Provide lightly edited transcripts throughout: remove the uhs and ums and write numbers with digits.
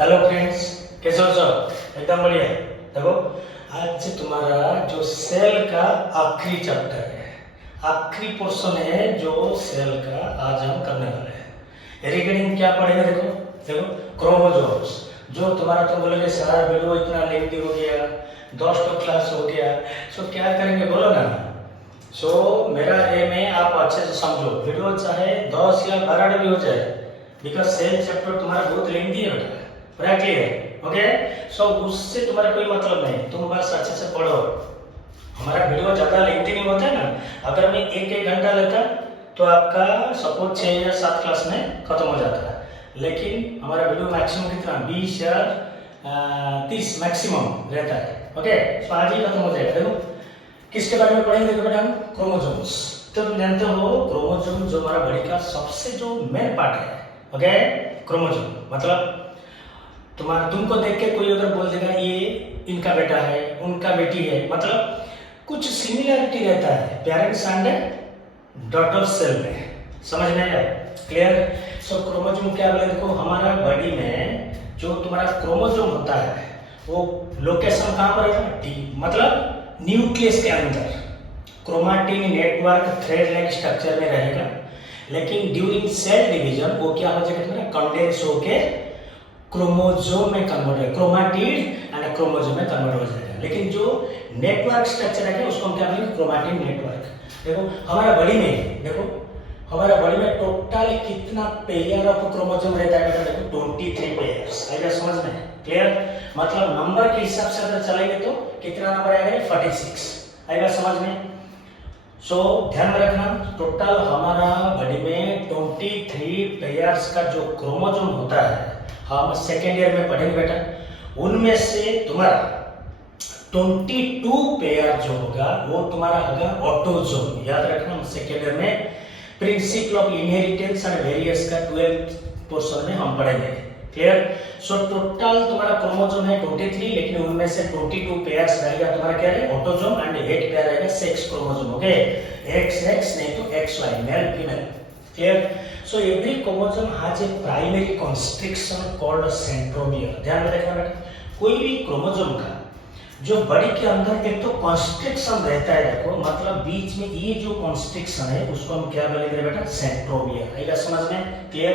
Hello friends, कैसे हो सब? एकदम बढ़िया। देखो, आज तुम्हारा जो सेल का आखिरी चैप्टर है, आखिरी पोर्शन है जो सेल का, आज हम करने वाले हैं। रिगार्डिंग क्या पढ़ेगा? देखो देखो, क्रोमोसोम्स। जो तुम्हारा, तुम बोलोगे सर वीडियो इतना लेंथी हो गया, 10 तो क्लास हो गया, सो क्या करेंगे बोलो ना। सो मेरा एम है आप अच्छे से समझो, वीडियो चाहे 10 या 12 भी हो जाए, बिकॉज सेल चैप्टर तुम्हारा बहुत लेंथी है बेटा। पूरा क्लियर? ओके। सो उससे तुम्हारा कोई मतलब नहीं, तुम बस अच्छे से पढ़ो। हमारा वीडियो ज़्यादा लेंथी नहीं होता है ना। अगर मैं एक घंटा लेता तो आपका सपोज 6 या 7 क्लास में खत्म हो जाता है, लेकिन हमारा वीडियो मैक्सिमम कितना 20 या 30 मैक्सिमम रहता है। ओके, तो आज ही खत्म हो जाएगा। देखो किसके बारे में पढ़ेंगे? देखो बेटा, हम क्रोमोसोम्स। तो तुम जानते हो क्रोमोसोम जो हमारा बॉडी का सबसे जो मेन पार्ट है। ओके, क्रोमोसोम मतलब तुम्हारा, तुमको देख के कोई अगर बोल देगा ये इनका बेटा है, उनका बेटी है, मतलब कुछ सिमिलरिटी रहता है पेरेंट्स एंड डॉटर सेल में। समझ में आया? क्लियर? सो क्रोमोसोम क्या बोले? देखो हमारा बॉडी में जो तुम्हारा क्रोमोसोम होता है वो लोकेशन कहाँ पर है? डी, मतलब न्यूक्लियस के अंदर chromatin network thread like structure में रहेगा, लेकिन ड्यूरिंग सेल डिवीजन वो क्या हो जाएगा? तुम्हारा कंडेंस होके क्रोमोसोम में कन्वर्ट है, क्रोमाटिड एंड क्रोमोसोम में कन्वर्ट हो जाएगा। लेकिन जो नेटवर्क स्ट्रक्चर है उसको हम क्या बोलेंगे? Chromatin network. देखो हमारा बॉडी में, देखो हमारा बॉडी में टोटल कितना पेयर ऑफ क्रोमोसोम रहता है? देखो 23 पेयर्स। आएगा समझ में? क्लियर? मतलब नंबर के हिसाब से अगर चलेंगे तो कितना नंबर आएगा? 46। आएगा समझ में? सो ध्यान में रखना, टोटल हमारा बॉडी में 23 पेयर्स का जो क्रोमोसोम होता है, हम सेकेंड ईयर में पढ़ेंगे बेटा। उनमें से तुम्हारा 22 पेयर जो होगा वो तुम्हारा होगा ऑटोसोम। याद रखना, सेकेंड ईयर में principle of inheritance and various का 12th पोर्शन में हम पढ़ेंगे। क्लियर? सो टोटल तुम्हारा क्रोमोसोम है 23, लेकिन उनमें से 22 पेयर्स रहेगा तुम्हारा क्या है? ऑटोसोम, एंड 8 पेयर रहेगा sex chromosome. Okay, X X नहीं तो X Y, male female. Clear? So every chromosome has a primary constriction called centromere. ध्यान में रखना बेटा, कोई भी क्रोमोसोम का जो बॉडी के अंदर एक तो कॉन्स्ट्रिक्शन रहता है, देखो मतलब बीच में ये जो कॉन्स्ट्रिक्शन है उसको हम क्या बोलेंगे बेटा? सेंट्रोमियर। आएगा समझ में? क्लियर?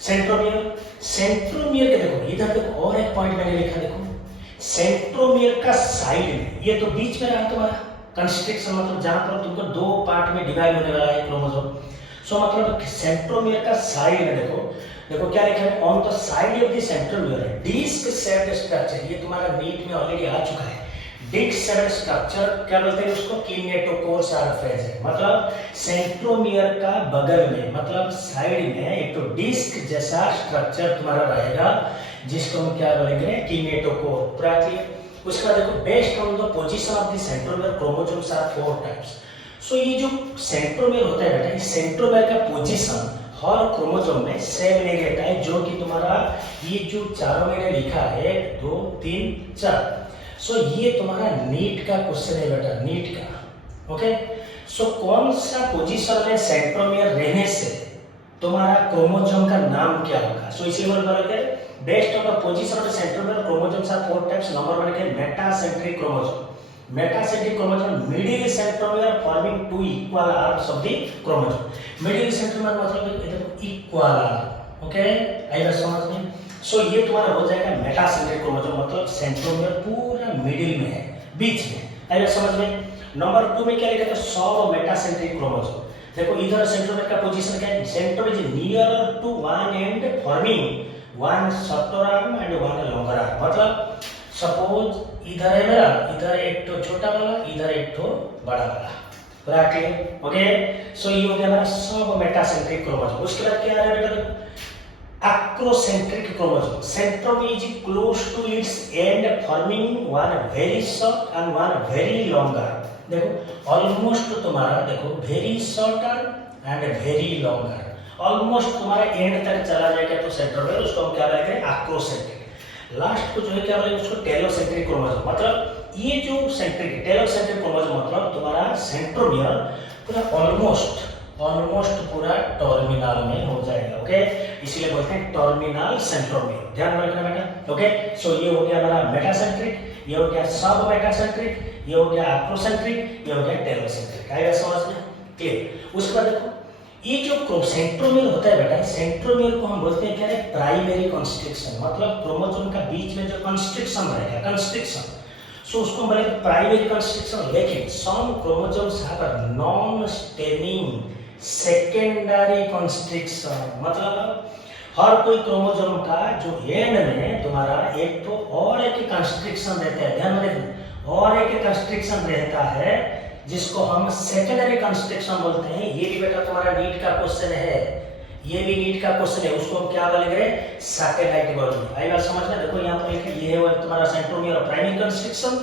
सेंट्रोमियर, सेंट्रोमियर के देखो इधर देखो और एक पॉइंट मैंने लिखा, देखो सेंट्रोमियर का साइड में, ये तो बीच में रहा तुम्हारा कंस्ट्रिक्शन, मतलब जहां पर तुमको 2 पार्ट में डिवाइड होने वाला है क्रोमोसोम। सो मतलब सेंट्रोमियर का साइड में देखो, देखो क्या लिखा है? On the side of the centromere disc shaped structure. ये तुम्हारा नीट में ऑलरेडी आ चुका है। डिस्क शेप्ड स्ट्रक्चर क्या बोलते हैं उसको? किनेटोकोर सरफेस है। मतलब सेंट्रोमियर का बगल में, मतलब साइड में एक तो डिस्क जैसा स्ट्रक्चर तुम्हारा रहेगा, जिसको हम क्या बोलेंगे? किनेटोकोर। पूरा क्लियर? उसका देखो, based on the position of the centromere chromosomes are 4 types. So ये जो सेंट्रोमियर होता है बेटा, इस सेंट्रोमियर का पोजीशन हर क्रोमोसोम में सेम नहीं रहता है, जो कि तुम्हारा ये जो चारों मैंने लिखा है 1 2 3 4। सो ये तुम्हारा नीट का क्वेश्चन है बेटा, नीट का। ओके, सो कौन सा पोजीशन में सेंट्रोमियर रहने से तुम्हारा क्रोमोसोम का नाम क्या होगा? सो इसलिए बोल रहा है based on the position of the centromere chromosomes are 4 types. Number 1 है metacentric chromosome. Metacentric chromosome, middle centromere forming 2 equal arms of the chromosome. Middle centromere मतलब देखो equal arm. ओके, आइए समझ में? सो ये तुम्हारा हो जाएगा मेटासेंट्रिक क्रोमोसोम, मतलब सेंट्रोमियर पूरा मिडिल में है, बीच में। आइए समझ में? नंबर 2 में क्या लिखा है? सब मेटासेंट्रिक क्रोमोसोम। देखो इधर सेंट्रोमियर का पोजीशन क्या है? Centromere is near to one end forming one shorter arm and one longer arm. मतलब सपोज इधर है मेरा, इधर एक तो छोटा वाला, इधर एक तो बड़ा वाला। पूरा क्लियर? ओके, सो ये हो गया मेरा सब मेटासेंट्रिक क्रोमोसोम। उसके बाद क्या आ रहा है बेटा? देखो acrocentric chromosome. Centromere is close to its end, forming one very short and one very longer. देखो ऑलमोस्ट तुम्हारा, देखो very shorter and very longer, almost तुम्हारा एंड तक चला जाएगा तो सेंट्रोमियर, उसको हम क्या बोलेंगे? एक्रोसेंट्रिक। लास्ट को जो है क्या बोलेंगे? उसको टेलोसेंट्रिक क्रोमोसोम। मतलब ये जो सेंट्रिक टेलोसेंट्रिक क्रोमोसोम मतलब तुम्हारा सेंट्रोमियर पूरा ऑलमोस्ट पूरा टर्मिनल में हो जाएगा। ओके, इसीलिए बोलते हैं टर्मिनल सेंट्रोमियर, ध्यान रखना बेटा। ओके, सो ये हो गया हमारा मेटासेंट्रिक, ये हो गया सब मेटासेंट्रिक, ये हो गया एक्रोसेंट्रिक, ये हो गया टेलोसेंट्रिक। आएगा समझ में? क्लियर। उसके बाद देखो ये जो सेंट्रोमियर होता है बेटा, सेंट्रोमियर को हम बोलते हैं क्या है, प्राइमरी कंस्ट्रिक्शन, मतलब क्रोमोसोम का बीच में जो कंस्ट्रिक्शन रहेगा, कंस्ट्रिक्शन, सो उसको बोलेंगे प्राइमरी कंस्ट्रिक्शन। लेकिन some chromosomes have non staining secondary constriction, मतलब हर कोई क्रोमोसोम का जो एंड में तुम्हारा एक तो और एक कंस्ट्रिक्शन रहता है, ध्यान रखना, और एक कंस्ट्रिक्शन रहता है जिसको हम सेकेंडरी कंस्ट्रिक्शन बोलते हैं। ये भी बेटा तुम्हारा नीट का क्वेश्चन है, ये भी नीट का क्वेश्चन है, उसको हम क्या बोलेंगे, सैटेलाइट बॉडी। आएगा समझ में? देखो यहाँ पर लिखा है, ये है तुम्हारा सेंट्रोमियर और प्राइमरी कंस्ट्रिक्शन,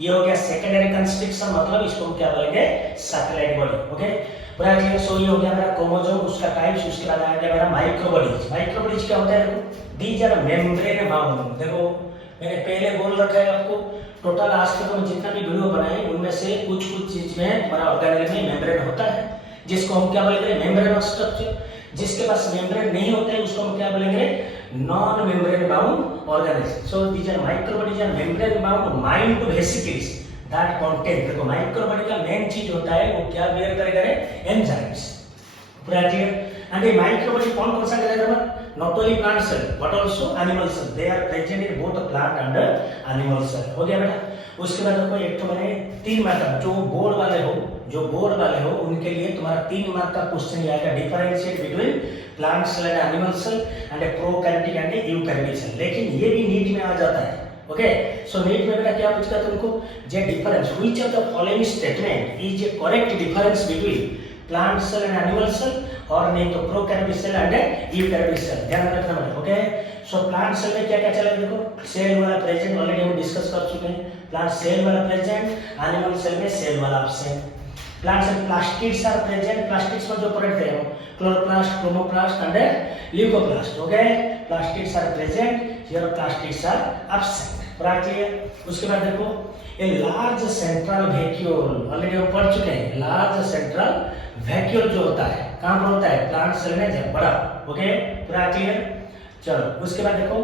ये हो गया सेकेंडरी कंस्ट्रिक्शन, मतलब इसको हम क्या बोलेंगे, सैटेलाइट बॉडी। ओके, पूरा क्लियर। सो ये हो गया मेरा क्रोमोसोम, उसका टाइप्स। उसके बाद आ गया मेरा माइक्रोबॉडीज। माइक्रोबॉडीज क्या होता है, देखो दीज आर मेम्ब्रेन बाउंड। देखो मैंने पहले बोल रखा है आपको, टोटल आज तक हम जितना भी वीडियो बनाए उनमें से कुछ चीज में हमारा ऑर्गेनिज्म में मेम्ब्रेन होता है, जिसको हम क्या बोलेंगे, मेम्ब्रेन स्ट्रक्चर। जिसके पास मेम्ब्रेन नहीं होता है उसको हम क्या बोलेंगे, non membrane bound organism. So these are microbodies are membrane bound mind vesicles that contain. देखो माइक्रोबॉडी का मेन चीज होता है वो क्या बियर करेगा, एंजाइम्स। पूरा क्लियर। एंड ये माइक्रोबॉडी कौन कौन सा करेगा, not only plant cell but also animal cell, they are present in both the plant and animal cell। हो गया बेटा। उसके बाद देखो एक तो मैंने 3 मार्क का, जो बोर्ड वाले हो उनके लिए तुम्हारा 3 मार्क का क्वेश्चन आएगा, differentiate between plant cell and animal cell and prokaryotic and eukaryotic cell. लेकिन ये भी नीट में आ जाता है। ओके, सो नीट में बेटा क्या पूछता है तुमको, जे difference which of the following statement is a correct difference between plant cell and animal cell, और नहीं तो prokaryotic cell and eukaryotic cell, ध्यान रखना है। ओके, सो प्लांट सेल में क्या क्या चलेगा, देखो सेल वाला प्रेजेंट ऑलरेडी हम डिस्कस कर चुके हैं, प्लांट सेल वाला प्रेजेंट, एनिमल सेल में सेल वाला absent. Plant cell plastids are present, plastids में जो प्रोडक्ट है chloroplast, chromoplast and leucoplast. Okay, plastids are present here, plastids are absent. पूरा क्लियर। उसके बाद देखो a large central vacuole, already हम पढ़ चुके हैं, लार्ज सेंट्रल वैक्यूल जो होता है कहां पर होता है, प्लांट सेल में जब बड़ा। ओके, पूरा क्लियर। चलो उसके बाद देखो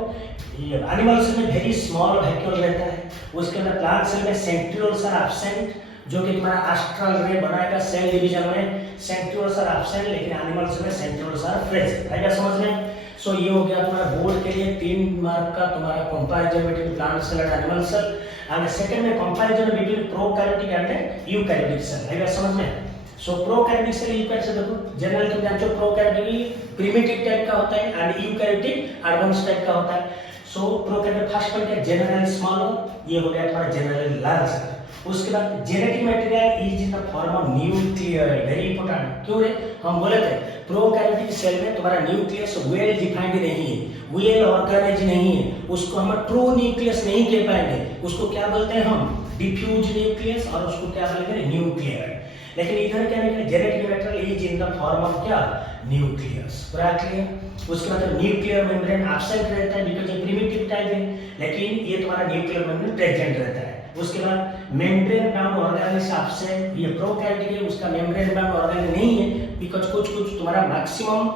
ये एनिमल सेल में वेरी स्मॉल वैक्यूल रहता है, उसके बाद प्लांट सेल में सेंट्रियोल्स आर एब्सेंट, जो कि तुम्हारा एस्ट्रल रे बनाएगा सेल डिवीजन में, सेंट्रियोल्स आर एब्सेंट, लेकिन एनिमल सेल में सेंट्रियोल्स आर प्रेजेंट। आएगा समझ में? सो ये हो गया तुम्हारा बोर्ड के लिए 3 मार्क का तुम्हारा comparison between plant cell and animal cell, and second में comparison between prokaryotic and eukaryotic cell. आएगा समझ में? सो प्रोकैरियोटिक सेल यूकैरियोटिक से देखो जनरल तुम जानते हो, प्रोकैरियोटिक प्रिमिटिव टाइप का होता है एंड यूकैरियोटिक एडवांस टाइप का होता है। सो प्रोकैरियोटिक फर्स्ट पॉइंट है जनरल स्मॉल, ये हो गया तुम्हारा जनरल लार्ज। उसके बाद genetic material is in the form of nuclear, very important. क्यों है, हम बोले थे प्रोकैरियोटिक सेल में तुम्हारा न्यूक्लियस वेल डिफाइंड नहीं है, वेल ऑर्गेनाइज नहीं है, उसको हम ट्रू न्यूक्लियस नहीं कह पाएंगे, उसको क्या बोलते हैं हम, डिफ्यूज न्यूक्लियस, और उसको क्या बोलेंगे, न्यूक्लियर। लेकिन इधर क्या है, genetic material is in the form of क्या, न्यूक्लियस। पूरा क्लियर। उसके बाद न्यूक्लियर मेम्ब्रेन एब्सेंट रहता है बिकॉज़ ये प्रिमिटिव टाइप है, लेकिन ये तुम्हारा न्यूक्लियर मेम्ब्रेन प्रेजेंट रहता है। उसके बाद मेम्ब्रेन बाउंड ऑर्गेनेल्स एब्सेंट, ये प्रोकैरियोटिक है उसका मेम्ब्रेन बाउंड ऑर्गेनेल नहीं है बिकॉज़ कुछ तुम्हारा मैक्सिमम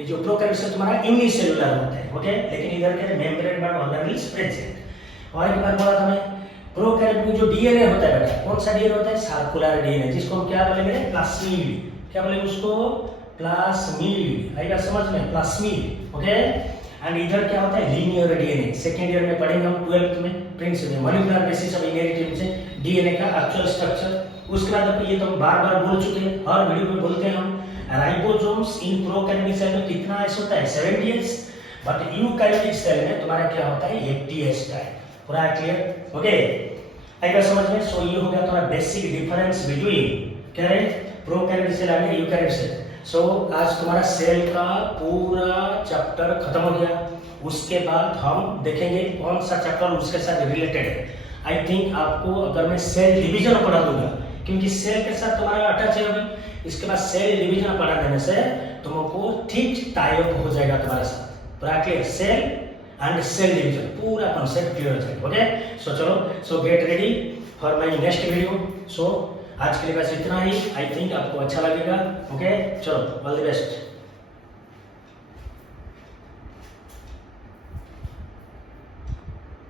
जो प्रोकैरियोटिक से तुम्हारा यूनिसेलुलर होता है। ओके, लेकिन इधर क्या है, मेम्ब्रेन बाउंड ऑर्गेनेल्स प्रेजेंट। और एक बार बोला था मैं, प्रोकैरियोट में जो डीएनए होता है बेटा, कौन सा डीएनए होता है, सर्कुलर डीएनए, जिसको हम क्या बोलेंगे, प्लास्मिड। क्या बोलेंगे उसको, प्लास्मिड। आएगा समझ में, प्लास्मिड। ओके, एंड इधर क्या होता है, लीनियर डीएनए। सेकेंड ईयर में पढ़ेंगे हम 12th में principal molecular basis of inheritance DNA का एक्चुअल स्ट्रक्चर। उसके बाद देखो ये तो हम बार-बार बोल चुके हैं, हर वीडियो में बोलते हैं हम, राइबोसोम्स इन प्रोकैरियोटिक सेल में कितना एस होता है, 70s, बट यूकैरियोटिक सेल में तुम्हारा क्या होता है, 80s का है। पूरा क्लियर। ओके, आएगा समझ में? सो ये हो गया तुम्हारा बेसिक डिफरेंस बिटवीन क्या है, prokaryotic cell and eukaryotic cell. So आज तुम्हारा सेल का पूरा चैप्टर खत्म हो गया। उसके बाद हम देखेंगे कौन सा चैप्टर उसके साथ रिलेटेड है। आई थिंक आपको अगर मैं सेल डिवीजन पढ़ा दूंगा, क्योंकि सेल के साथ तुम्हारा अटैच है अभी, इसके बाद सेल डिवीजन पढ़ा देने से तुमको ठीक टाई अप हो जाएगा तुम्हारे साथ। पूरा clear, cell and cell division पूरा कॉन्सेप्ट क्लियर हो जाएगा। ओके, सो चलो, so get ready for my next video. So आज के लिए बस इतना ही। आई थिंक आपको अच्छा लगेगा। ओके, चलो ऑल द बेस्ट।